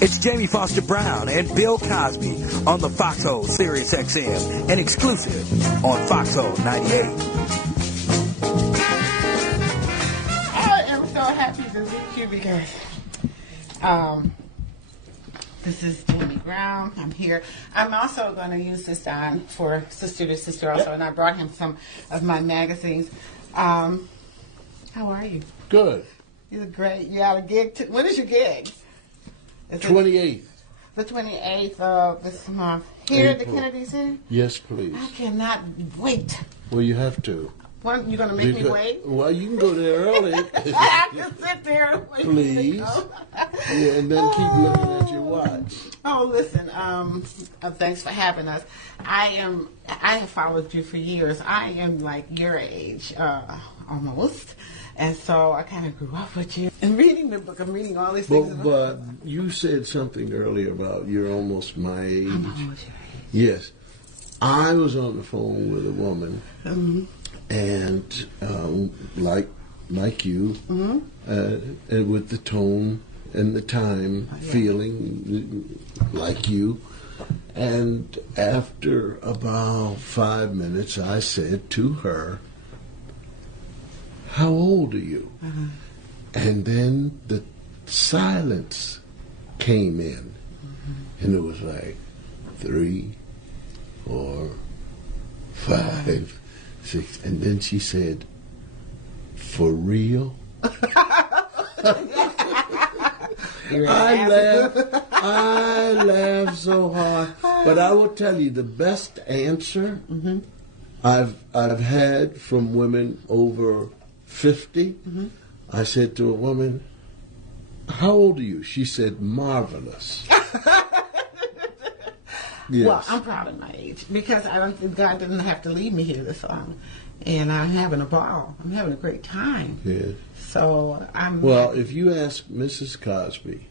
It's Jamie Foster Brown and Bill Cosby on the Foxxhole Sirius XM, an exclusive on Foxxhole 98. I am so happy to meet you because this is Jamie Brown. I'm here. I'm also going to use this on for Sister to Sister also, and I brought him some of my magazines. How are you? Good. You look great. You got a gig? When is your gig? 28th. The 28th of this month. Here at the Kennedy Center? Yes, please. I cannot wait. Well, you have to. What, you going to make me wait? Well, you can go there early. I can sit there and wait. Please. Yeah, and then keep looking at your watch. Oh, listen, thanks for having us. I have followed you for years. I am like your age, almost. And so I kind of grew up with you. And reading the book, I'm reading all these things. But you said something earlier about you're almost my age. I'm almost your age. Yes. I was on the phone with a woman, and like you, and with the tone and the time, feeling like you. And after about 5 minutes, I said to her, "How old are you?" And then the silence came in, and it was like 3, 4, 5, 6, and then she said, "For real?" I laughed so hard. But I will tell you, the best answer I've had from women over 50. I said to a woman, "How old are you?" She said, "Marvelous." Yes. Well, I'm proud of my age because I don't think God didn't have to leave me here this long. And I'm having a ball. I'm having a great time. Yes. So I'm... Well, if you ask Mrs. Cosby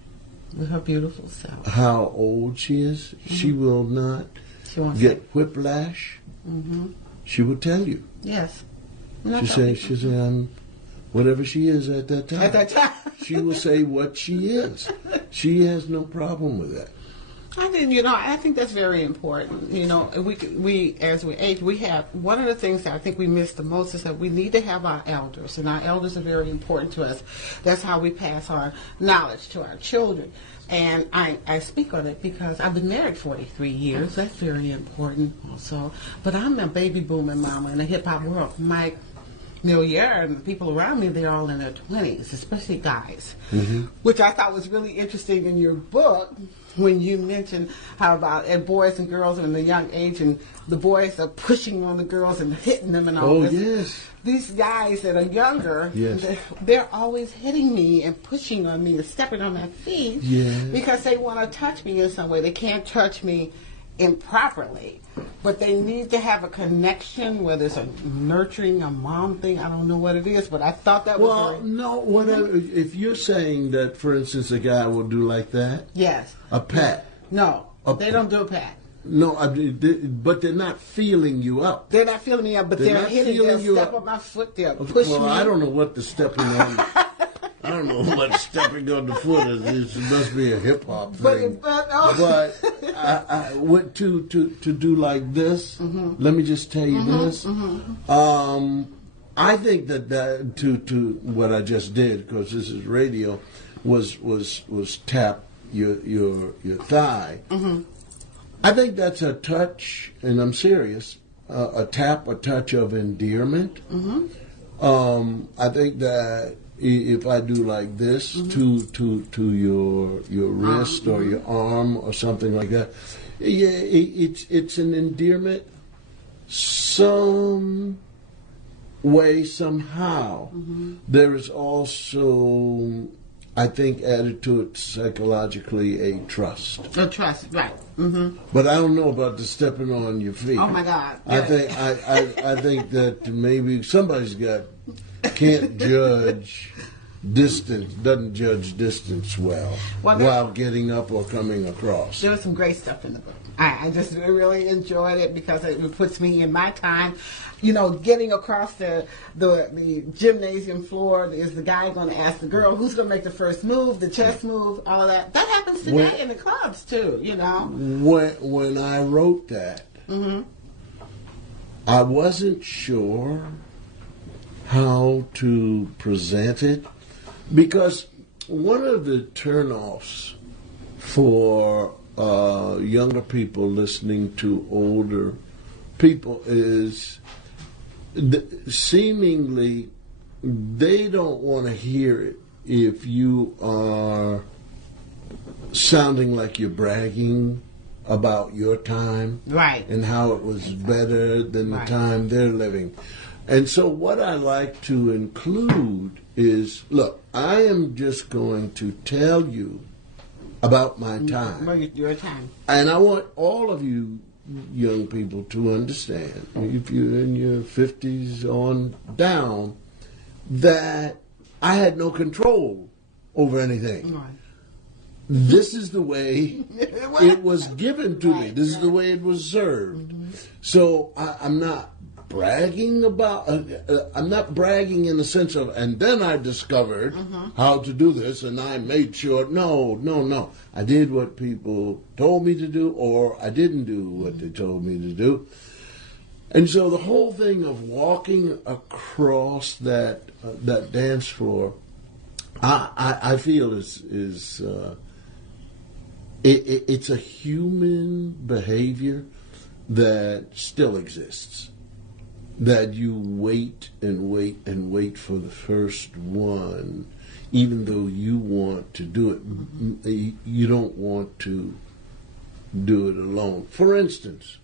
with her beautiful self how old she is, she will not get whiplash. She will tell you. Yes. She said, I'm whatever she is at that time. At that time. She will say what she is. She has no problem with that. I think that's very important. We as we age, we have one of the things that I think we miss the most is that we need to have our elders, and our elders are very important to us. That's how we pass on knowledge to our children. And I speak on it because I've been married 43 years. That's very important also. But I'm a baby booming mama in the hip hop world. My Milliard and the people around me, they're all in their 20s, especially guys, which I thought was really interesting in your book when you mentioned how about boys and girls in the young age, and the boys are pushing on the girls and hitting them and all this. Yes. These guys that are younger, they're always hitting me and pushing on me and stepping on my feet because they want to touch me in some way. They can't touch me improperly, but they need to have a connection, whether it's a nurturing, a mom thing. I don't know what it is, but I thought that was whatever. If you're saying that, for instance, a guy will do like that, a pat. No, they don't do a pat. No, but they're not feeling you up. They're not feeling me up, but they're hitting. They'll step on my foot. They'll push me. Well, I don't know what the stepping on. I don't know what stepping on the foot is. It must be a hip hop thing. But I went to do like this. Let me just tell you this. I think that to what I just did, because this is radio, was tap your thigh. I think that's a touch, and I'm serious. A touch of endearment. I think that if I do like this to your wrist or your arm or something like that, it's an endearment some way, somehow. There is also, I think, added to it psychologically a trust. A trust, right. But I don't know about the stepping on your feet. Oh my God. I think that maybe somebody's can't judge distance, doesn't judge distance well while getting up or coming across. There was some great stuff in the book. I just really enjoyed it because it puts me in my time. You know, getting across the gymnasium floor, is the guy going to ask the girl who's going to make the first move, the chess move, all that. That happens today in the clubs too, you know. When I wrote that, I wasn't sure how to present it, because one of the turnoffs for younger people listening to older people is seemingly they don't want to hear it if you are sounding like you're bragging about your time, right, and how it was better than the time they're living. And so what I like to include is, look, I am just going to tell you about my time. Your time. And I want all of you young people to understand, if you're in your 50s on down, that I had no control over anything. Right. This is the way it was given to me. This is the way it was served. So I'm not bragging about. I'm not bragging in the sense of, and then I discovered how to do this, and I made sure. No. I did what people told me to do, or I didn't do what they told me to do. And so the whole thing of walking across that dance floor, I feel is it's a human behavior that still exists. That you wait and wait and wait for the first one, even though you want to do it. You don't want to do it alone. For instance,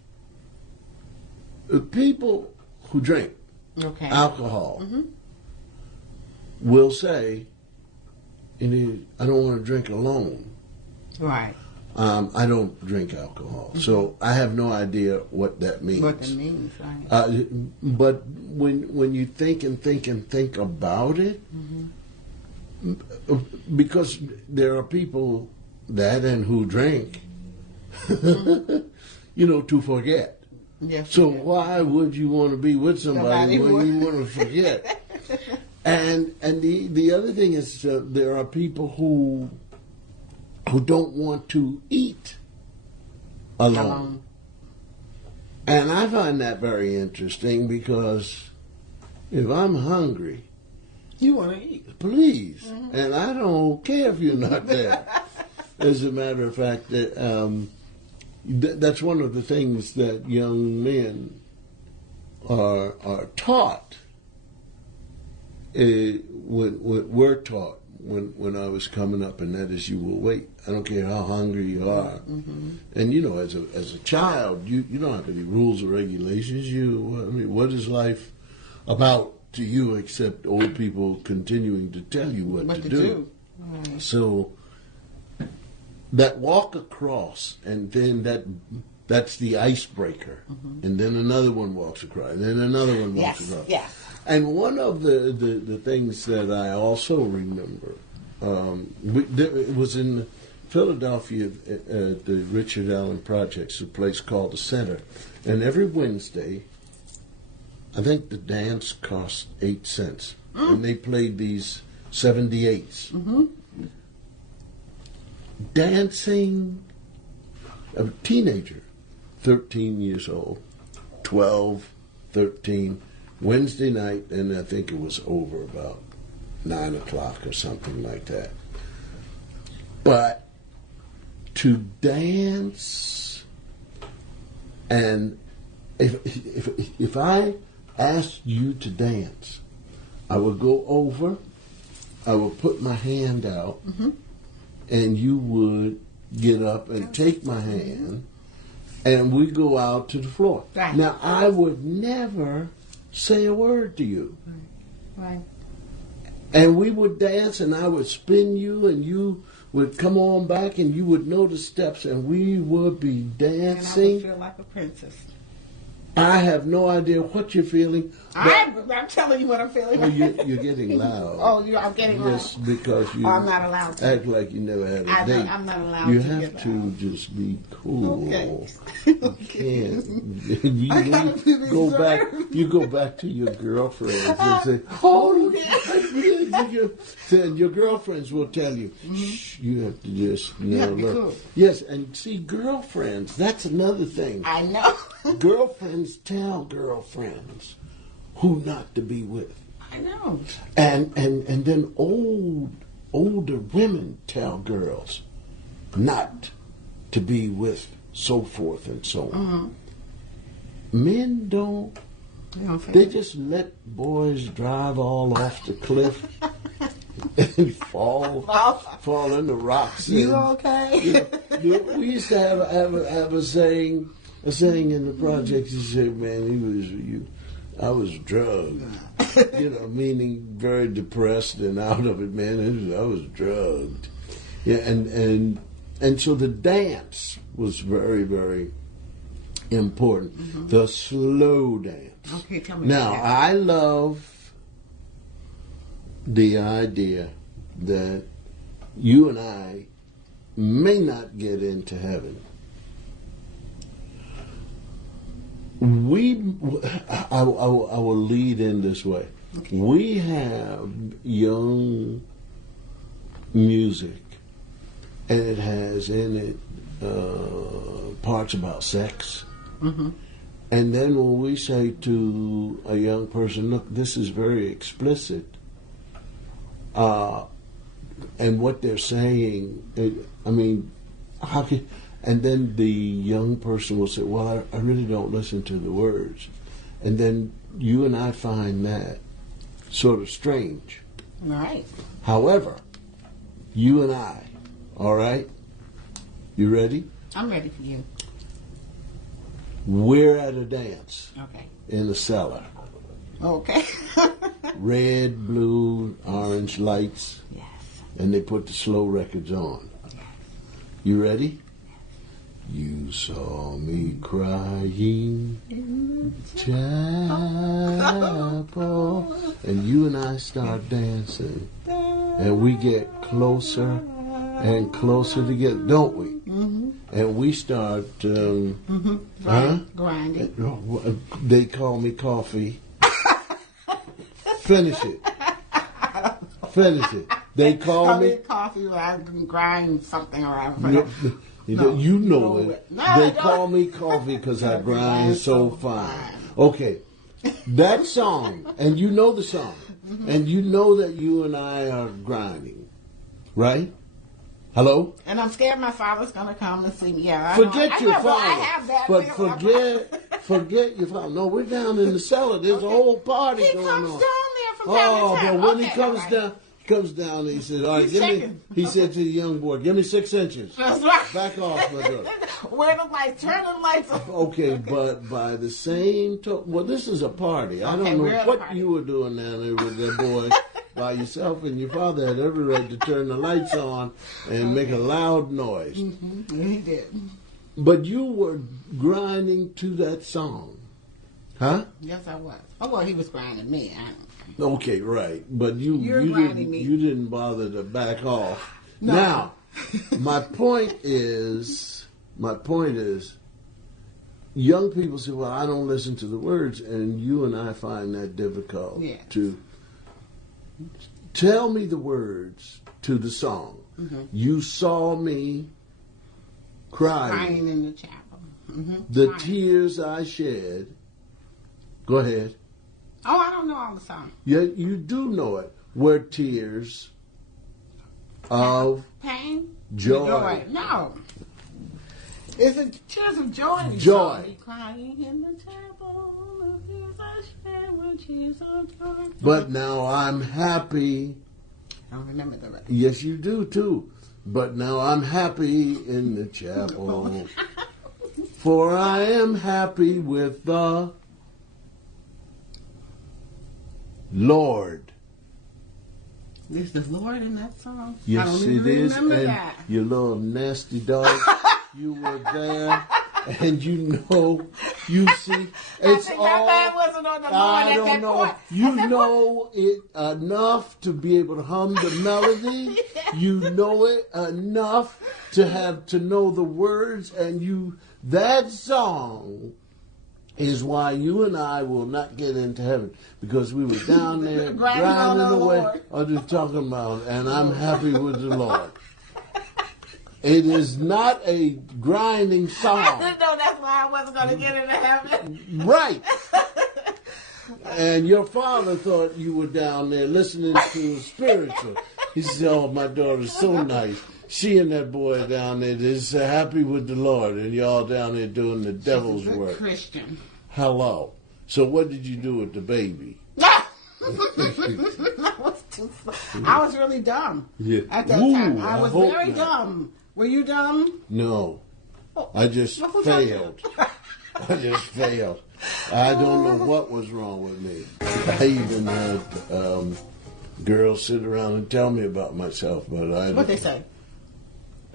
people who drink alcohol will say, I don't want to drink alone. Right. I don't drink alcohol, so I have no idea what that means. What that means, right. But when you think about it, because there are people that and who drink, to forget. Yes, so why would you want to be with somebody when you want to forget? And the other thing is there are people who don't want to eat alone. And I find that very interesting, because if I'm hungry, you want to eat. Please. And I don't care if you're not there. As a matter of fact, that's one of the things that young men are taught. We're taught when I was coming up, and that is, you will wait. I don't care how hungry you are. And as a child, you don't have any rules or regulations. What is life about to you except old people continuing to tell you what to do? So that walk across, and then that's the icebreaker, and then another one walks across, and then another one walks across. Yeah. And one of the things that I also remember, it was in Philadelphia at the Richard Allen Projects, a place called the Center. And every Wednesday, I think the dance cost 8 cents. And they played these 78s. Dancing, a teenager, 13 years old, 12, 13, Wednesday night, and I think it was over about 9 o'clock or something like that. But to dance, and if I asked you to dance, I would go over, I would put my hand out, and you would get up and take my hand, and we'd go out to the floor. Right. Now, I would never say a word to you. Right. And we would dance, and I would spin you, and you would come on back, and you would know the steps, and we would be dancing. And I would feel like a princess. I have no idea what you're feeling. I'm telling you what I'm feeling. Oh, you're getting loud. I'm getting loud. Yes, because you I'm not allowed to. act like you never had a date. I'm not allowed you to. You have to just be cool. Okay. You can't. You go back. You go back to your girlfriends and say, "Oh, your girlfriends will tell you, shh, you have to just cool. Yes, and see, girlfriends. That's another thing. I know. Girlfriends tell girlfriends who not to be with. I know. And then older women tell girls not to be with, so forth and so on. Men don't. They just let boys drive all off the cliff and fall in the rocks. You okay? We used to have a saying in the project. You say, "Man, I was drugged," meaning very depressed and out of it. Man, I was drugged. Yeah, and so the dance was very, very important. The slow dance. Okay, tell me. Now, I love the idea that you and I may not get into heaven. I will lead in this way. Okay. We have young music, and it has in it parts about sex. And then when we say to a young person, look, this is very explicit, and what they're saying, how can... And then the young person will say, well, I really don't listen to the words. And then you and I find that sort of strange. Right. However, you and I, all right? You ready? I'm ready for you. We're at a dance. Okay. In the cellar. Okay. Red, blue, orange lights. Yes. And they put the slow records on. Yes. You ready? You saw me crying in the chapel. And you and I start dancing. And we get closer and closer together, don't we? And we start... grinding. They call me coffee. Finish it. Finish it. They call me... coffee when I grind something around. You know it. They call me coffee because I grind so fine. Okay. That song, and you know the song, and you know that you and I are grinding, right? Hello? And I'm scared my father's going to come and see me. Yeah, forget your father. I have that. But forget your father. No, we're down in the cellar. There's a whole party going on. He comes down there from time to time. But when he comes down, and he says, all right, he said to the young boy, give me 6 inches. That's right. Back off, my brother. Where the lights, turn the lights off. Okay, but by the same token, well, this is a party. I don't know what you were doing down there with that boy by yourself, and your father had every right to turn the lights on and make a loud noise. Yeah, he did. But you were grinding to that song, huh? Yes, I was. Oh, well, he was grinding me. Okay, right. But you didn't bother to back off. No. Now, my point is, young people say, well, I don't listen to the words, and you and I find that difficult to tell me the words to the song. You saw me crying in the chapel. The tears I shed. Go ahead. Oh, I don't know all the songs. Yeah, you do know it. Were tears of pain, joy. No, it's tears of joy. Joy. Crying in the chapel, the tears I shed were tears of joy. But now I'm happy. I don't remember the rest. Yes, you do too. But now I'm happy in the chapel, for I am happy with the Lord. Is the Lord in that song? Yes, I don't even remember that. You little nasty dog. You were there, And you see, it's all. Your wasn't on the I don't know. You know it enough to be able to hum the melody. You know it enough to know the words, and that song is why you and I will not get into heaven, because we were down there grinding away, or just talking about, and I'm happy with the Lord. It is not a grinding song. I didn't know that's why I wasn't going to get into heaven. Right. And your father thought you were down there listening to spiritual. He said, oh, my daughter's so nice. She and that boy down there is happy with the Lord, and y'all down there doing the devil's work. Christian. Hello. So what did you do with the baby? I was really dumb at that time. I was very dumb. Were you dumb? No. I just failed. I just failed. I don't know what was wrong with me. I even had girls sit around and tell me about myself, but I. What they say?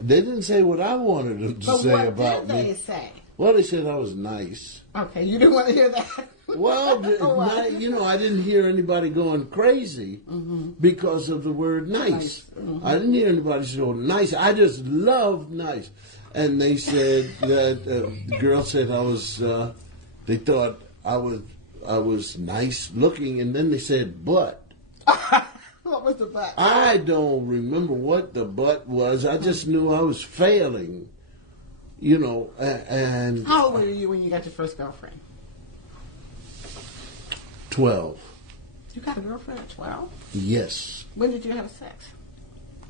They didn't say what I wanted them to say about me. What did they say? Well, they said I was nice. Okay, you didn't want to hear that. Well, I didn't hear anybody going crazy because of the word nice. I didn't hear anybody say, oh, nice. I just love nice. And they said that the girl said I was. They thought I was nice looking, and then they said but. What was the but? I don't remember what the but was. I just knew I was failing. And how old were you when you got your first girlfriend? 12. You got a girlfriend at 12? Yes. When did you have sex?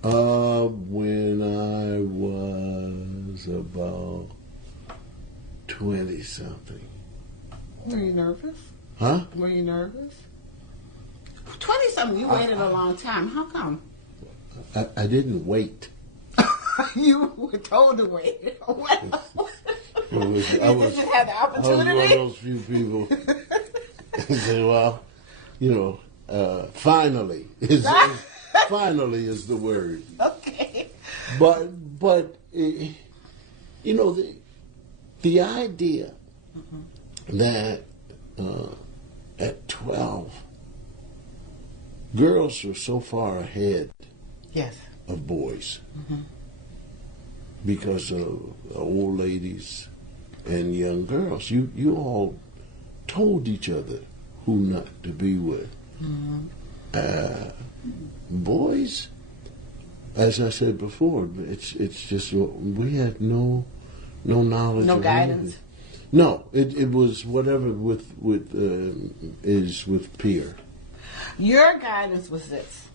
When I was about 20-something. Were you nervous? Huh? Were you nervous? 20-something, you waited a long time. How come? I didn't wait. You were told to wait. You didn't have the opportunity? I was one of those few people who say, well, finally finally is the word. Okay. But the idea that at 12, girls are so far ahead of boys because of old ladies and young girls. You all told each other who not to be with. Boys, as I said before, it's just we had no knowledge. No of guidance. Anything. No, it was whatever is with peer. Your guidance was this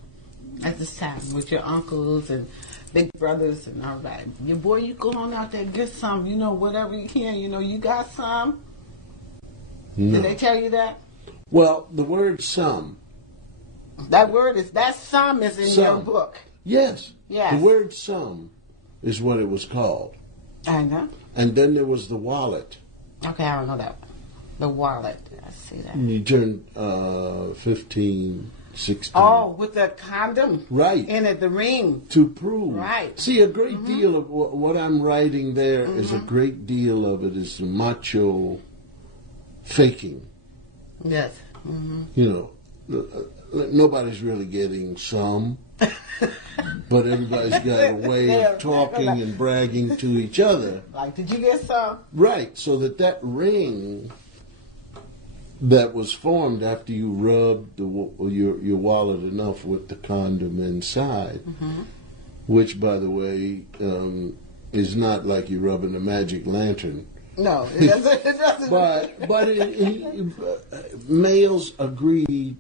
at this time with your uncles and big brothers and all that. Your boy, you go on out there and get some, whatever you can, you got some. No. Did they tell you that? Well, the word some. That some is in your book. Yes. Yes. The word some is what it was called. I know. And then there was the wallet. Okay, I don't know that one. The wallet. I see that. You turned 15, 16. Oh, with the condom. Right. In it, the ring. To prove. Right. See, a great deal of what I'm writing there is a great deal of it is the macho faking. Yes. Nobody's really getting some, but everybody's got a way of talking and bragging to each other. Like, did you get some? Right, so that ring that was formed after you rubbed your wallet enough with the condom inside, which, by the way, is not like you rubbing a magic lantern. No, it doesn't. but males agree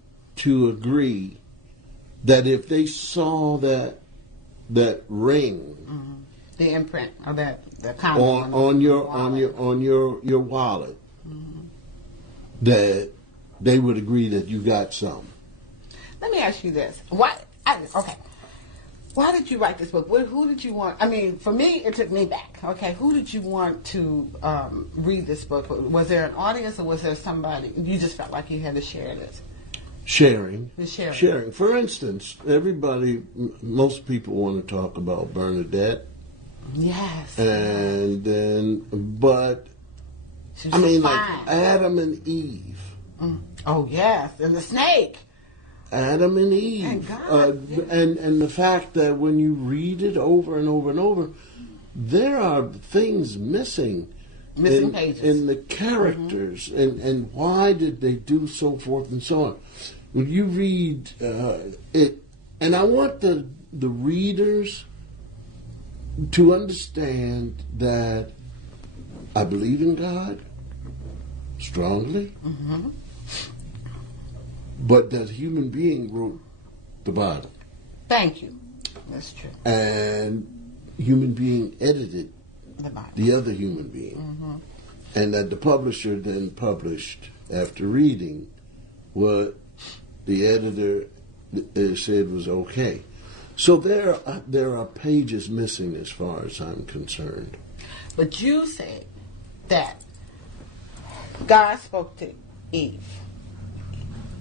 that if they saw that ring, the imprint of the condom on your wallet, that they would agree that you got some. Let me ask you this: Why did you write this book? Who did you want? I mean, for me, it took me back. Okay, who did you want to read this book? Was there an audience, or was there somebody you just felt like you had to share this? Sharing. Sharing. For instance, most people want to talk about Bernadette. Yes. And then, but She was I mean, fine. like Adam and Eve. Oh, yes. And the snake. Adam and Eve. And God. And the fact that when you read it over and over and over, there are things missing. Missing pages. In the characters and why did they do so forth and so on. When you read it, and I want the readers to understand that I believe in God strongly, but that a human being wrote the Bible. Thank you. That's true. And human being edited The Bible. the other human being. And that the publisher then published, after reading what the editor said was okay. So there are pages missing as far as I'm concerned. But you said that God spoke to Eve.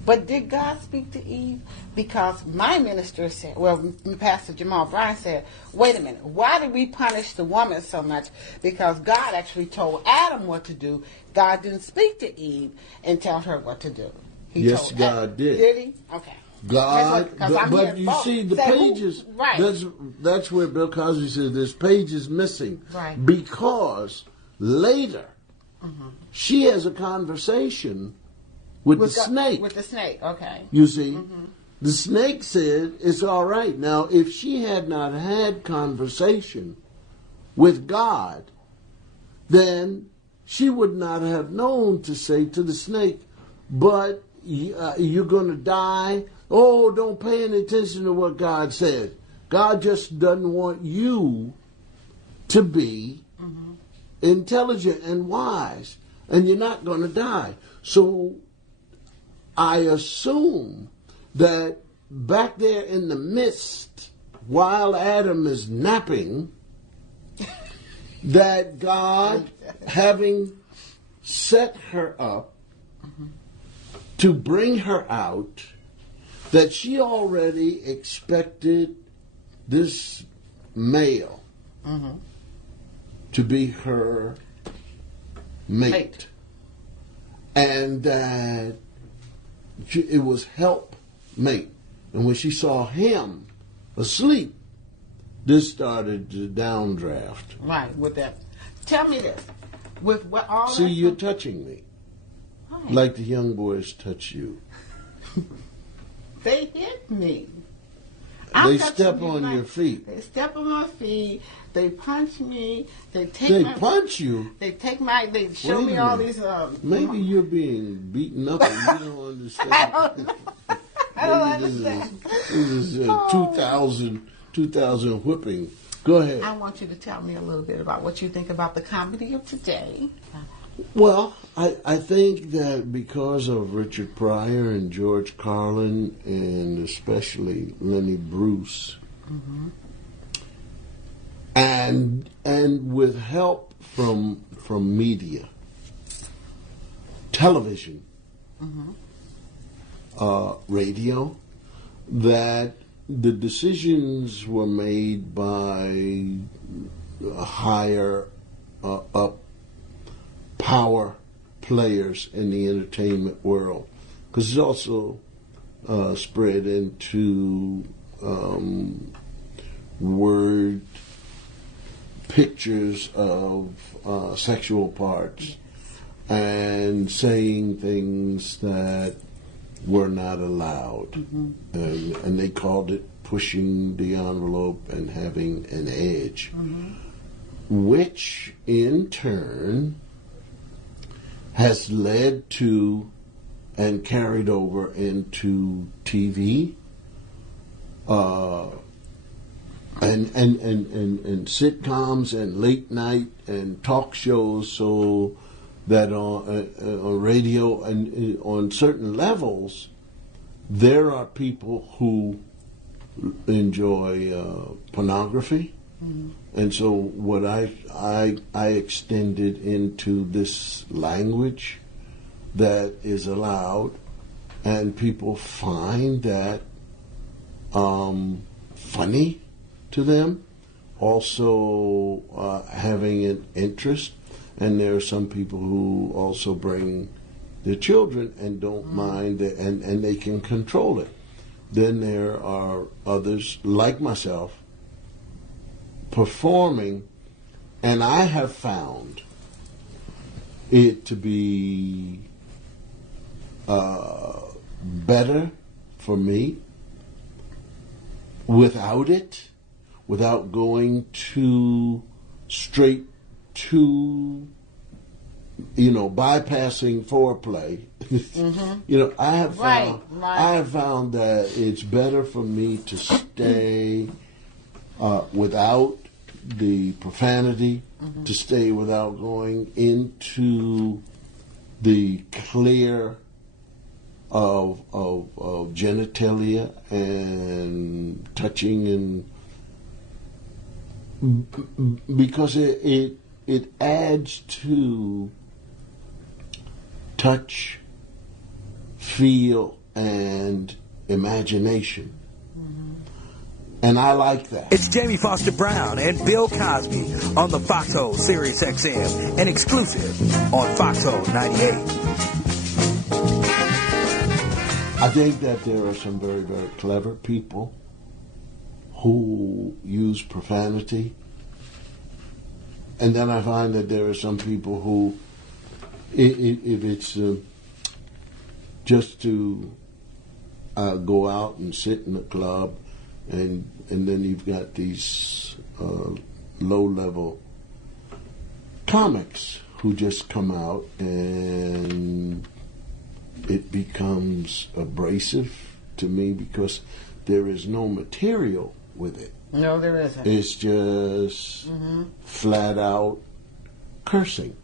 But did God speak to Eve? Because my minister said, well, Pastor Jamal Bryan said, wait a minute, why did we punish the woman so much? Because God actually told Adam what to do. God didn't speak to Eve and tell her what to do. Yes, God did. Did he? Okay. God, but you see the pages, right. That's where Bill Cosby said there's pages missing. Right. Because later, she has a conversation with the snake. With the snake, okay. You see, the snake said it's all right. Now, if she had not had conversation with God, then she would not have known to say to the snake, but you're going to die. Oh, don't pay any attention to what God said. God just doesn't want you to be intelligent and wise, and you're not going to die. So I assume that back there in the midst, while Adam is napping, that God, having set her up to bring her out, that she already expected this male to be her mate. And that it was helpmate. And when she saw him asleep, this started the downdraft. Right, with that. Tell me this. With what all See, that you're touching me. Right. Like the young boys touch you. They hit me. They step on your feet. They step on my feet. They punch me. They take They my... punch you? They take my... They show Wait me a all minute. these... Maybe you're being beaten up and you don't understand. I don't know. I don't understand. This is 2000 whipping. Go ahead. I want you to tell me a little bit about what you think about the comedy of today. Well, I think that because of Richard Pryor and George Carlin and especially Lenny Bruce, and with help from media, television, radio, that the decisions were made by higher up power players in the entertainment world, because it's also spread into word pictures of sexual parts and saying things that were not allowed, and they called it pushing the envelope and having an edge, which in turn has led to and carried over into TV and sitcoms and late night and talk shows, so that on radio and on certain levels there are people who enjoy pornography. And so what I extended into this language that is allowed, and people find that funny to them, also having an interest. and there are some people who also bring their children and don't mind it, and they can control it. Then there are others like myself performing, and I have found it to be better for me without it, without going too straight to, bypassing foreplay. I have found that it's better for me to stay without the profanity, to stay without going into the clear of genitalia and touching, and because it adds to touch, feel, and imagination. And I like that. It's Jamie Foster Brown and Bill Cosby on the Foxxhole Sirius XM, and exclusive on Foxxhole 98. I think that there are some very, very clever people who use profanity. And then I find that there are some people who, if it's just to go out and sit in a club, and then you've got these low-level comics who just come out, and it becomes abrasive to me because there is no material with it. No, there isn't. It's just flat out cursing.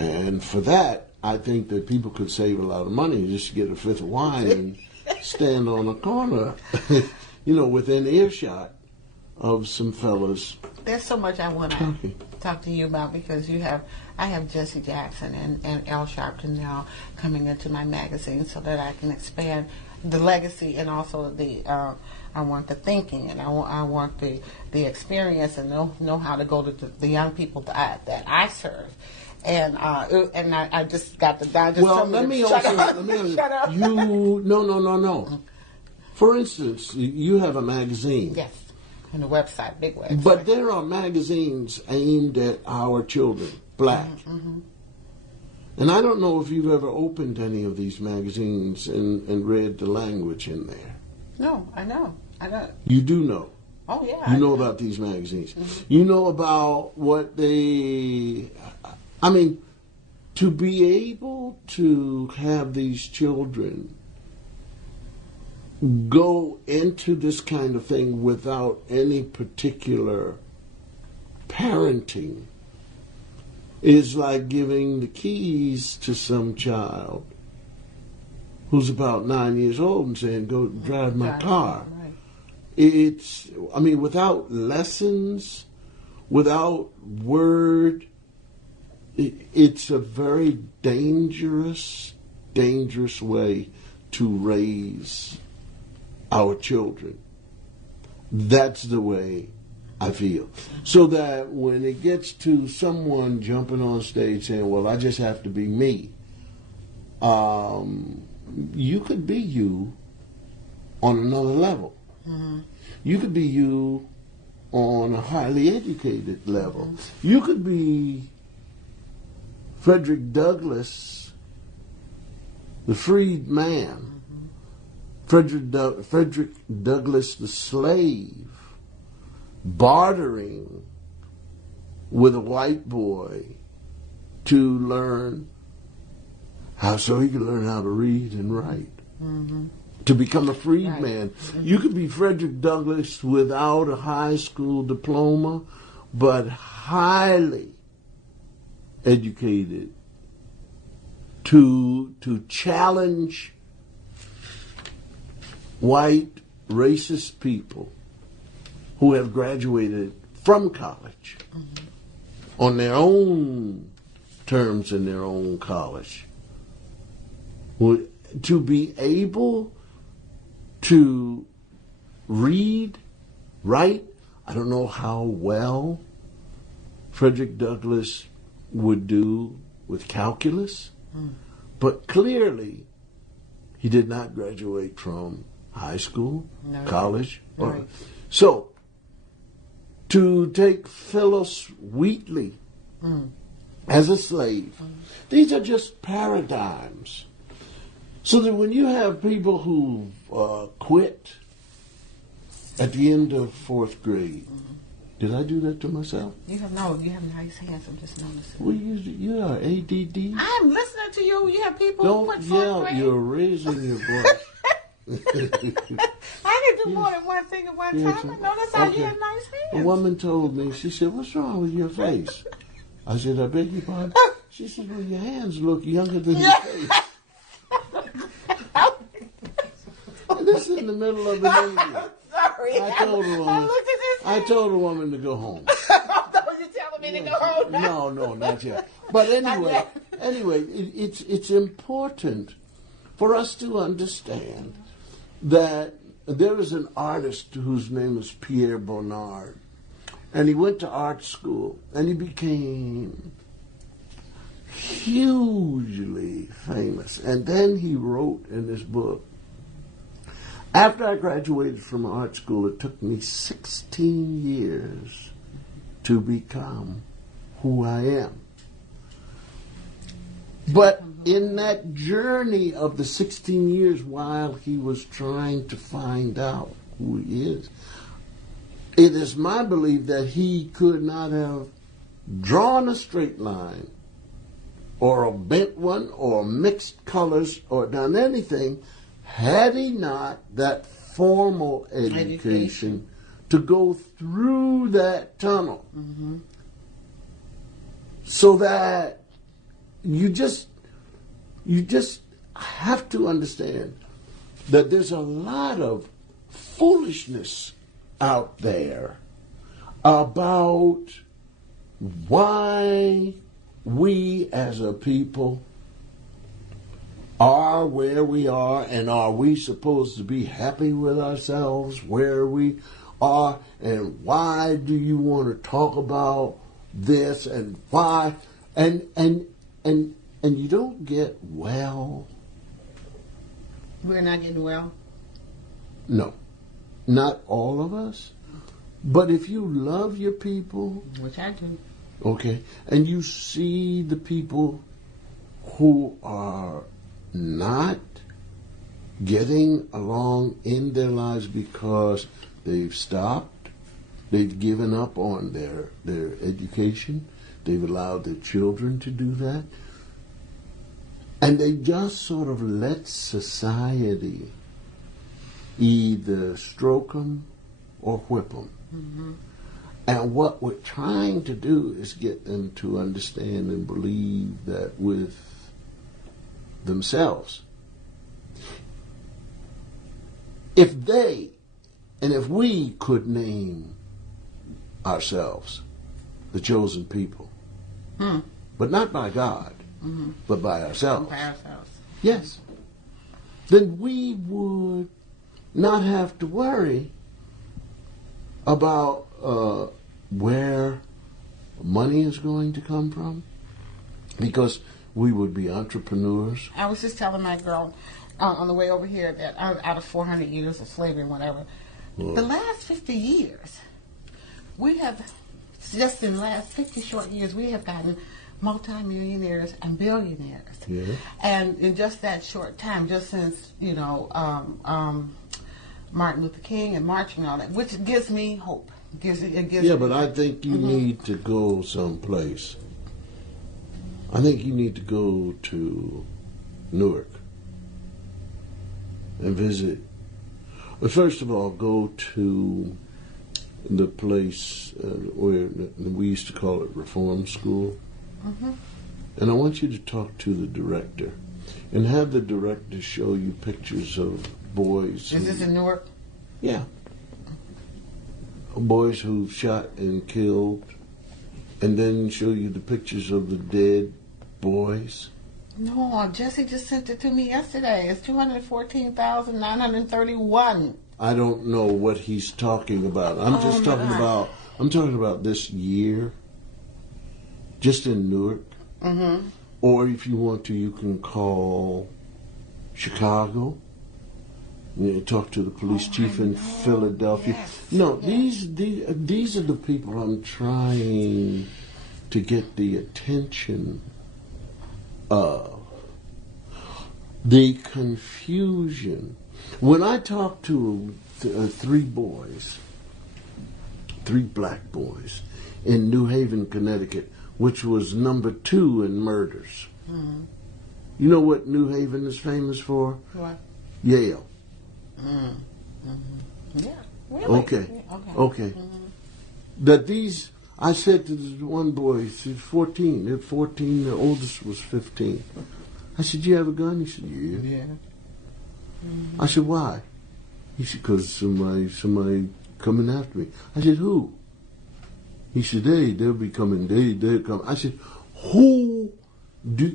And for that, I think that people could save a lot of money just to get a fifth of wine and stand on a corner, within earshot of some fellas. There's so much I want to talk to you about, because I have Jesse Jackson and Al Sharpton now coming into my magazine, so that I can expand the legacy, and also I want the thinking, and I want the experience, and know how to go to the young people that I serve. And I just got the digest. Well, let me also shut up. No. For instance, you have a magazine. Yes, and a website, big website. But there are magazines aimed at our children, black. And I don't know if you've ever opened any of these magazines and read the language in there. No, I know. I don't. You do know. Oh, yeah. You know about these magazines. You know about what they... I mean, to be able to have these children go into this kind of thing without any particular parenting is like giving the keys to some child who's about 9 years old and saying, go drive my car. Right. It's, without lessons, without word, it's a very dangerous way to raise our children. That's the way I feel. So that when it gets to someone jumping on stage saying, well, I just have to be me, you could be you on another level. You could be you on a highly educated level. You could be Frederick Douglass, the freed man. Frederick Douglass, the slave, bartering with a white boy to learn so he could learn how to read and write. To become a freed man. You could be Frederick Douglass without a high school diploma, but highly educated to challenge white racist people who have graduated from college on their own terms in their own college. To be able to read, write, I don't know how well Frederick Douglass would do with calculus, but clearly he did not graduate from high school, college. Right. So, to take Phyllis Wheatley as a slave, these are just paradigms. So that when you have people who quit at the end of 4th grade, did I do that to myself? You have nice hands. I'm just noticing. Well, you are ADD. I'm listening to you. You have people who quit 4th grade. You're raising your voice. I can do more than one thing at one time. I notice how you have nice hands. A woman told me, she said, "What's wrong with your face?" I said, "I beg your pardon?" She said, "Well, your hands look younger than your face." And this is in the middle of the meeting. Sorry. I told the woman to go home. You're telling me to go home? No, not yet. But anyway, it's important for us to understand that there is an artist whose name is Pierre Bonnard, and he went to art school, and he became hugely famous. And then he wrote in his book, after I graduated from art school, it took me 16 years to become who I am. But in that journey of the 16 years while he was trying to find out who he is, it is my belief that he could not have drawn a straight line or a bent one or mixed colors or done anything had he not that formal education to go through that tunnel. So that you just have to understand that there's a lot of foolishness out there about why we as a people are where we are, and are we supposed to be happy with ourselves where we are, and why do you want to talk about this, and why, and you don't get well. We're not getting well? No, not all of us. But if you love your people, which I do, okay, and you see the people who are not getting along in their lives because they've stopped, they've given up on their education, they've allowed their children to do that, and they just sort of let society either stroke them or whip them. And what we're trying to do is get them to understand and believe that with themselves, if they and if we could name ourselves the chosen people, but not by God, but by ourselves. Yes. Then we would not have to worry about where money is going to come from, because we would be entrepreneurs. I was just telling my girl on the way over here that out of 400 years of slavery and whatever, the last 50 years, we have, just in the last 50 short years, we have gotten multimillionaires and billionaires. Yeah. And in just that short time, just since, Martin Luther King and marching and all that, which gives me hope. But I think you need to go someplace. I think you need to go to Newark and visit. But first of all, go to the place where we used to call it Reform School. And I want you to talk to the director and have the director show you pictures of boys. Is this in Newark? Yeah. Boys who've shot and killed, and then show you the pictures of the dead boys. No, Jesse just sent it to me yesterday. It's 214,931. I don't know what he's talking about. I'm talking about this year. just in Newark. Or if you want to, you can call Chicago. You talk to the police chief in Philadelphia. Yes. No, these are the people I'm trying to get the attention of. The confusion. When I talk to 3 boys, 3 black boys in New Haven, Connecticut, which was number 2 in murders. You know what New Haven is famous for? What? Yale. Yeah. Really? Okay. That these, I said to this one boy, he's 14. At 14, the oldest was 15. I said, "You have a gun?" He said, "Yeah." I said, "Why?" He said, "Because somebody coming after me." I said, "Who?" He said, "They'll be coming. They'll come." I said, "Who?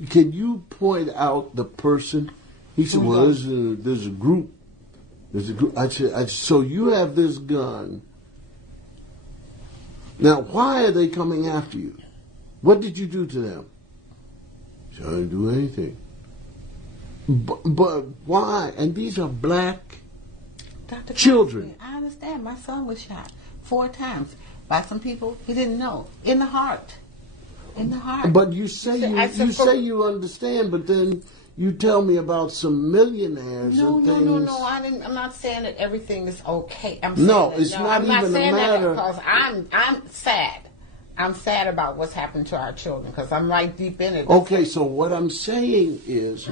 Can you point out the person?" He said, "Well, there's a group. There's a group." I said, "So you have this gun. Now, why are they coming after you? What did you do to them?" He said, "I didn't do anything." But why? And these are black Dr. children. Cosby, I understand. My son was shot 4 times by some people he didn't know. In the heart. In the heart. But you say you understand, but then you tell me about some millionaires and things. No. I'm not saying that everything is okay. I'm not saying that because I'm sad. I'm sad about what's happened to our children because I'm right deep in it. Okay, so what I'm saying is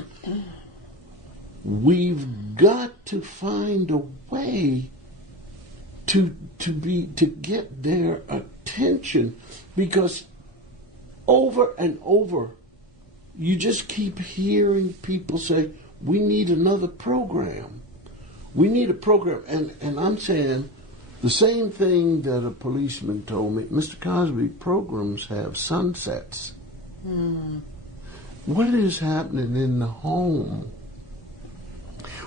we've got to find a way to get their attention, because over and over you just keep hearing people say, "We need another program. We need a program." And I'm saying the same thing that a policeman told me, "Mr. Cosby, programs have sunsets." What is happening in the home?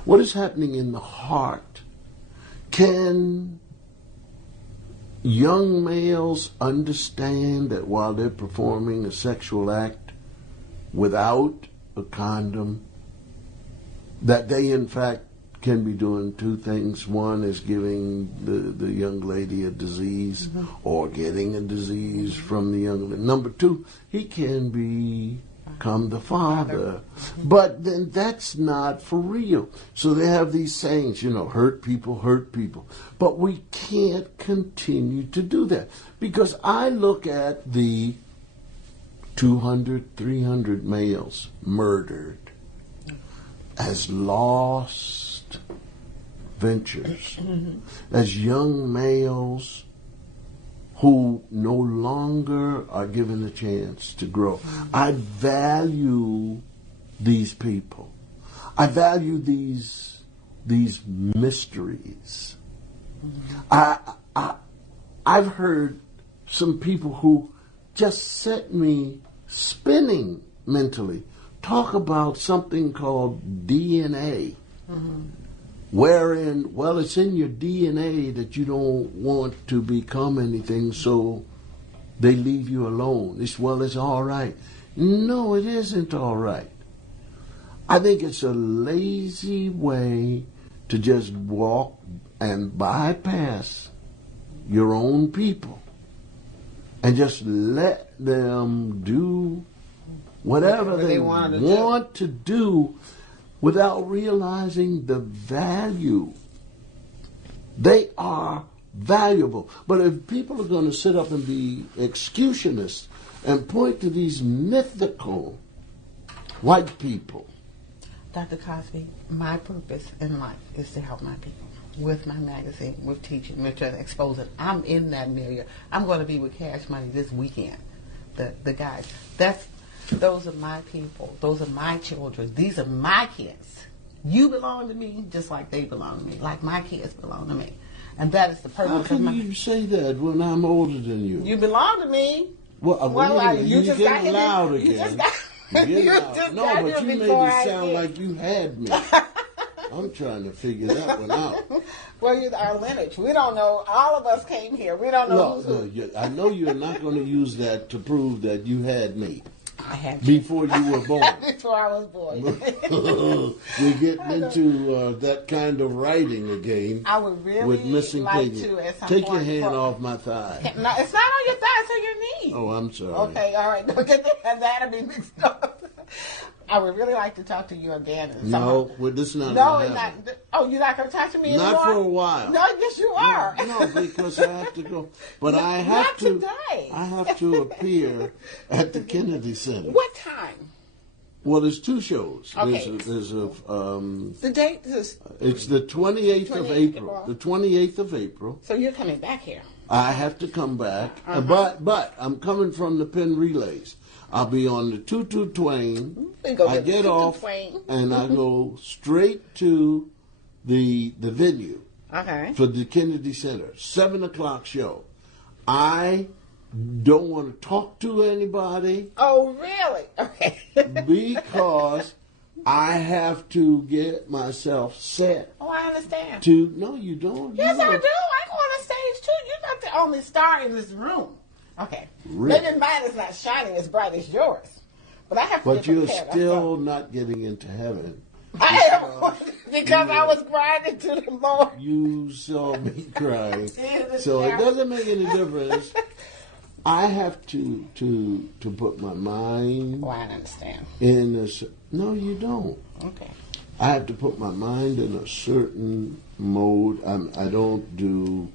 What is happening in the heart? Can young males understand that while they're performing a sexual act without a condom, that they in fact can be doing 2 things? One is giving the young lady a disease or getting a disease from the young lady. Number 2, he can become the father. But then that's not for real. So they have these sayings, hurt people. But we can't continue to do that, because I look at the 200, 300 males murdered as lost ventures, as young males who no longer are given a chance to grow. I value these people. I value these mysteries. I've heard some people who just set me spinning mentally talk about something called DNA. Wherein, it's in your DNA that you don't want to become anything, so they leave you alone. It's all right. No, it isn't all right. I think it's a lazy way to just walk and bypass your own people and just let them do whatever they want to do without realizing the value. They are valuable. But if people are going to sit up and be excusenists and point to these mythical white people. Dr. Cosby, my purpose in life is to help my people. With my magazine, with teaching, with exposing. I'm in that milieu. I'm going to be with Cash Money this weekend. The guys. Those are my people. Those are my children. These are my kids. You belong to me just like they belong to me, like my kids belong to me. And that is the purpose of my... How can you say that when I'm older than you? You belong to me. You just got loud again. You just got you loud. just No, got but you made it sound like you had me. I'm trying to figure that one out. Well, you're our lineage. We don't know. All of us came here. We don't know who's who. I know you're not going to use that to prove that you had me. I had before you were born. Before I was born. We're getting into that kind of writing again. I would really with missing like pigment. to at some Take point. your hand off my thigh. No, it's not on your thigh, it's on your knee. Oh, I'm sorry. Okay, all right. Don't get that anatomy mixed up. I would really like to talk to you again. No, this is not. No, it's not. Oh, you're not going to talk to me anymore? Not for a while. No, yes, you are. No, because I have to go. But I have not to. Today. I have to appear at the Kennedy Center. What time? Well, there's two shows. Okay. There's a the date is. It's the 28th of April. The 28th of April. So you're coming back here. I have to come back, but I'm coming from the Penn Relays. I'll be on the 22 Twain. I get off and I go straight to the venue for the Kennedy Center. 7 o'clock show. I don't want to talk to anybody. Oh, really? Okay. Because I have to get myself set. Oh, I understand. No, you don't. Yes, I do. I go on the stage too. You're not the only star in this room. Okay. Really? Maybe mine is not shining as bright as yours. But I have to But get you're prepared. still not getting into heaven. I am, because I was crying to the Lord. You saw me crying. So it doesn't make any difference. I have to put my mind. Oh, I understand. No, you don't. Okay. I have to put my mind in a certain mode. I don't do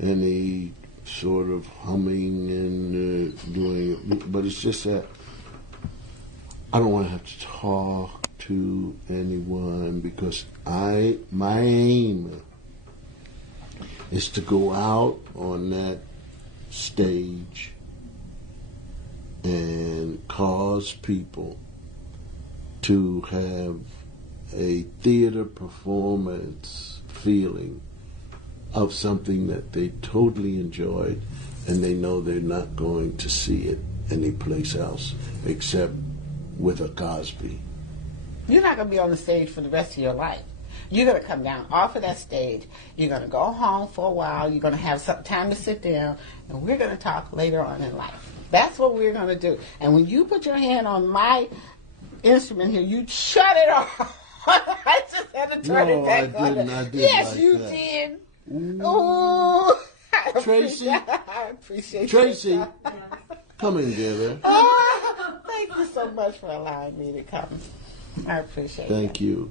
any sort of humming and doing it, but it's just that I don't want to have to talk to anyone because my aim is to go out on that stage and cause people to have a theater performance feeling of something that they totally enjoyed, and they know they're not going to see it anyplace else except with a Cosby. You're not going to be on the stage for the rest of your life. You're going to come down off of that stage. You're going to go home for a while. You're going to have some time to sit down, and we're going to talk later on in life. That's what we're going to do. And when you put your hand on my instrument here, you shut it off. I just had to turn it back on. I didn't. Yes, like you that. did. Oh, Tracy. I appreciate Tracy, come and get her. Oh, thank you so much for allowing me to come. I appreciate it. Thank you.